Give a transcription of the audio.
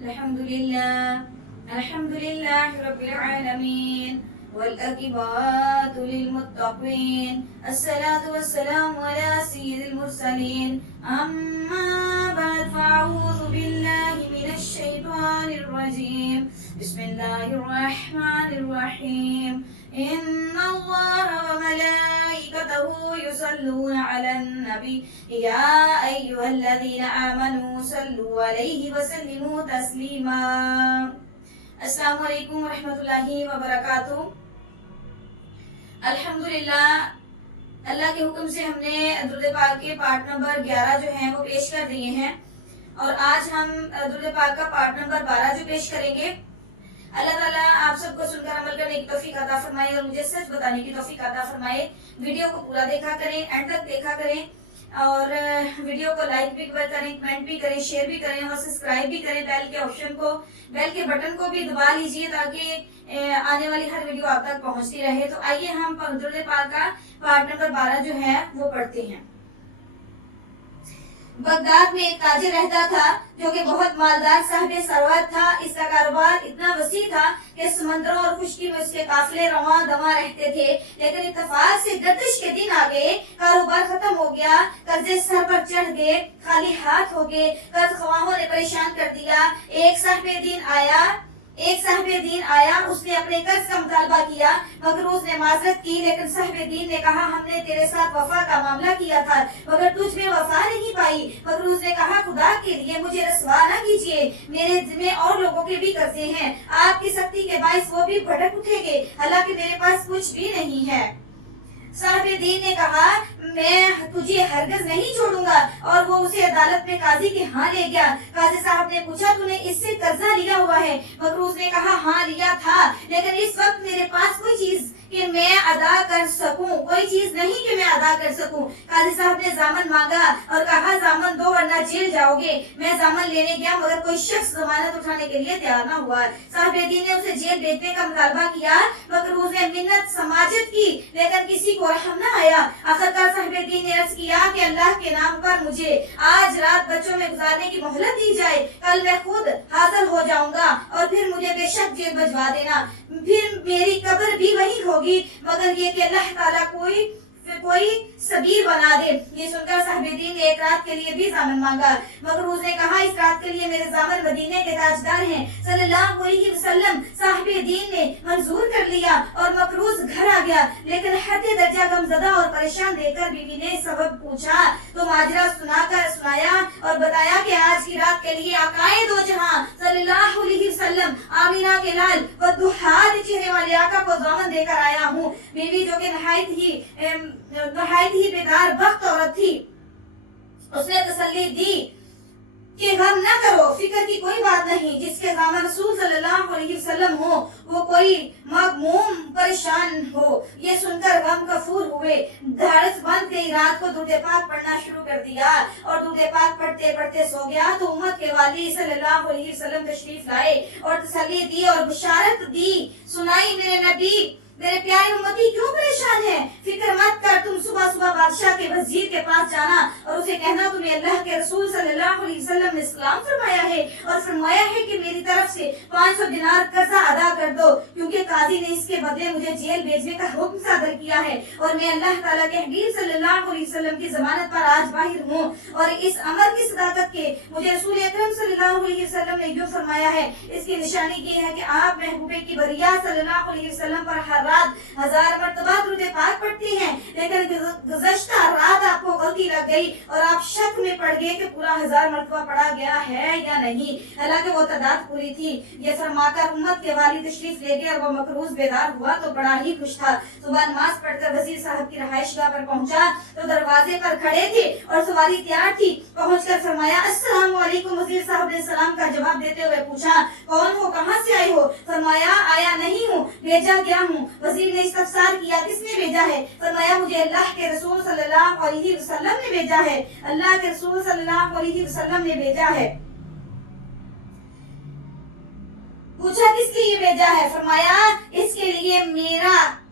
Alhamdulillah Rabbil Alameen والأقبات للمتقين الصلاة والسلام على سيد المرسلين أما بعد فأعوذ بالله من الشيطان الرجيم بسم الله الرحمن الرحيم إن الله وملائكته يصلون على النبي يا أيها الذين آمنوا صلوا عليه وسلموا تسليما السلام علیکم ورحمۃ اللہ وبرکاتہ۔ الحمدللہ اللہ کے حکم سے ہم نے درود پاک کے پارٹ نمبر 11 جو ہیں وہ پیش کر دیے ہیں، اور آج ہم درود پاک کا پارٹ نمبر 12 جو پیش کریں گے۔ اللہ تعالیٰ آپ سب کو سن کر عمل کرنے کی توفیق عطا فرمائے اور مجھے سچ بتانے کی توفیق عطا فرمائے۔ ویڈیو کو پورا دیکھا کریں، اینڈ تک دیکھا کریں، اور ویڈیو کو لائک بھی کریں، کمنٹ بھی کریں، شیئر بھی کریں اور سبسکرائب بھی کریں۔ بیل کے بٹن کو بھی دبا لیجئے تاکہ آنے والی ہر ویڈیو آپ تک پہنچتی رہے۔ تو آئیے ہم درود پاک کا پارٹ نمبر 12 جو ہے وہ پڑھتے ہیں۔ بغداد میں ایک تاجر رہتا تھا جو کہ بہت مالدار صاحب ثروت تھا۔ اس کا کاروبار اتنا وسیع تھا کہ سمندروں اور خشکی میں اس کے قافلے رواں دواں رہتے تھے، لیکن اتفاق سے گردش کے دن آ گئے، کاروبار ختم ہو گیا، قرضے سر پر چڑھ گئے، خالی ہاتھ ہو گئے، قرض خواہوں نے پریشان کر دیا۔ ایک صاحب دین آیا، اس نے اپنے قرض کا مطالبہ کیا، مگر اس نے معذرت کی، لیکن صاحب دین نے کہا ہم نے تیرے ساتھ وفا کا معاملہ کیا تھا مگر تجھ میں وفا نہیں پائی۔ مگر اس نے کہا خدا کے لیے مجھے رسوا نہ کیجیے، میرے ذمہ اور لوگوں کے بھی قرضے ہیں، آپ کی سختی کے باعث وہ بھی بھٹک اٹھیں گے، حالانکہ میرے پاس کچھ بھی نہیں ہے۔ صاحب دین نے کہا میں تجھے ہرگز نہیں چھوڑوں گا، اور وہ اسے عدالت میں قاضی کے ہاں لے گیا۔ قاضی صاحب نے پوچھا تو نے اس سے قرضہ لیا ہوا ہے؟ مگر اس نے کہا ہاں لیا تھا، لیکن اس وقت میرے پاس کوئی چیز کہ میں ادا کر سکوں، کوئی چیز نہیں کہ میں ادا کر سکوں۔ قاضی صاحب نے ضامن مانگا اور کہا ضامن دو ورنہ جیل جاؤ گے۔ میں ضامن لینے گیا مگر کوئی شخص ضمانت اٹھانے کے لیے تیار نہ ہوا۔ صاحب دین نے اسے جیل بھیجنے کا مطالبہ کیا مگر اس نے منت سماجت کی، لیکن کسی کو رحم نہ آیا۔ آخرکار صاحب دین نے عرض کیا کہ اللہ کے نام پر مجھے آج رات بچوں میں گزارنے کی مہلت دی جائے، کل میں خود حاضر ہو جاؤں گا اور پھر مجھے بے شک جیل بھجوا دینا، پھر میری قبر بھی وہی ہوگی، مگر یہ کہ اللہ تعالیٰ کوئی سبیر بنا دے۔ یہ سن کر صاحب دین نے ایک رات کے لیے بھی ضامن مانگا، مگر اس نے کہا اس رات کے لیے میرے ضامن مدینے کے تاجدار ہیں صلی اللہ علیہ وسلم۔ صاحب دین نے منظور کر لیا اور مقروض گھر آ گیا، لیکن حد درجہ غمزدہ اور پریشان دیکھ کر بیوی نے سبب پوچھا تو ماجرا سنایا اور بتایا کہ آج کی رات کے لیے آقائے دو جہاں صلی اللہ علیہ وسلم آمینہ کے لال و دوحات چہرے والے آقا کو ضامن دے کر آیا ہوں۔ بیوی جو کہ نہایت ہی بیدار بخت عورت تھی، اس نے تسلی دی کہ غم نہ کرو، فکر کی کوئی بات نہیں، جس کے ضامن رسول صلی اللہ علیہ وسلم ہو وہ کوئی مغموم پریشان ہو۔ یہ سن کر غم کفور ہوئے، دھڑس بند گئی، رات کو درود پاک پڑھنا شروع کر دیا اور درود پاک پڑھتے پڑھتے سو گیا تو امت کے والی صلی اللہ علیہ وسلم تشریف لائے اور تسلی دی اور بشارت دی، سنائی میرے نبی میرے پیارے امتی کیوں پریشان ہے؟ فکر مت کر، تم صبح صبح بادشاہ کے وزیر کے پاس جانا اور اسے کہنا تمہیں اللہ کے رسول صلی اللہ علیہ وسلم نے سلام فرمایا ہے اور فرمایا ہے کہ میری طرف سے 500 دینار قرضہ ادا کر دو، کیونکہ قاضی نے اس کے بدلے مجھے جیل بھیجنے کا حکم صادر کیا ہے اور میں اللہ تعالیٰ کے حبیب صلی اللہ علیہ وسلم کی ضمانت پر آج باہر ہوں، اور اس امر کی صداقت کے مجھے رسول اکرم صلی اللہ علیہ وسلم نے یوں فرمایا ہے۔ اس کی نشانی یہ ہے کہ آپ محبوب کی بریہ صلی اللہ علیہ وسلم پر ہر رات 1000 مرتبہ درود پاک پڑھتی ہیں، لیکن گزشتہ رات آپ کو غلطی لگ گئی اور آپ شک میں پڑ گئے کہ پورا 1000 مرتبہ پڑھا گیا ہے یا نہیں، حالانکہ وہ تعداد پوری تھی۔ یہ فرما کر امت کے والی تشریف لے گئے اور وہ مقروض بیدار ہوا تو بڑا ہی خوش تھا۔ صبح نماز پڑھ کر وزیر صاحب کی رہائش گاہ پر پہنچا تو دروازے پر کھڑے تھے اور سواری تیار تھی۔ پہنچ کر فرمایا السلام علیکم۔ وزیر صاحب نے سلام کا جواب دیتے ہوئے پوچھا کون ہو، کہاں سے آئے ہو؟ فرمایا آیا نہیں ہوں، بھیجا گیا ہوں۔ وزیر نے استفسار کیا کس نے بھیجا ہے؟ فرمایا مجھے اللہ کے رسول صلی اللہ علیہ وسلم نے بھیجا ہے، اللہ کے رسول صلی اللہ علیہ وسلم نے بھیجا ہے۔ پوچھا کس لیے بھیجا ہے؟ فرمایا اس کے لیے میرا